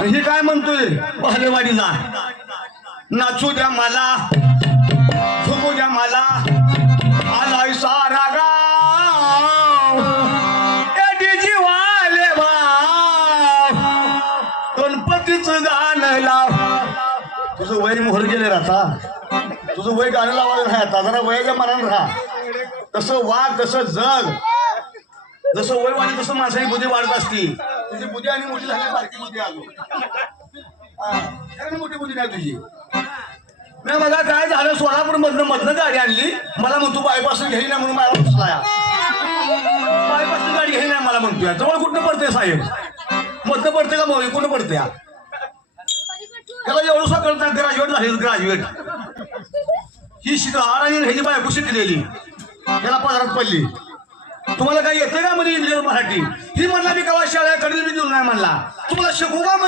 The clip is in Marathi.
हे काय म्हणतोय? पहलेवाडीला नाचू द्या मला. झुकू द्या मला. आलाय सारा गाव. एडी जीवाले भाव गणपतीचं गाणं लाव. तुझं वय मोहर गेले राहता तुझं वय गाणं लावायला राहता आता. जरा वयाच्या मनानं राहा. तसं वाघ तसं जग. जसं वय वाणी तसं माणसाची बुद्धी वाढत असती. तुझी बुद्धी आणि मोठी झाली बारकी बुद्धी आलो. हा, मोठी बुद्धी नाही तुझी. नाही मला काय झालं सोलापूर मधनं मधनं गाडी आणली. मला म्हणतो बायपासून घेई ना म्हणून मला बसलाय बायपासून गाडी घेई नाही मला म्हणतोय जवळ कुठं पडते साहेब? मधनं पडते का मग? कुठं पडते हा? त्याला एवढं सगळं ग्रॅज्युएट झाले ग्रॅज्युएट ही शिकला आर आणि ह्याची बायको शिकलेली. त्याला पदरात पडली. तुम्हाला काही येते का म्हणजे इंग्लिश मराठी? ही म्हणला मी कवा शाळा मी देऊन नाही म्हणला. तुम्हाला शिकू का म्हणजे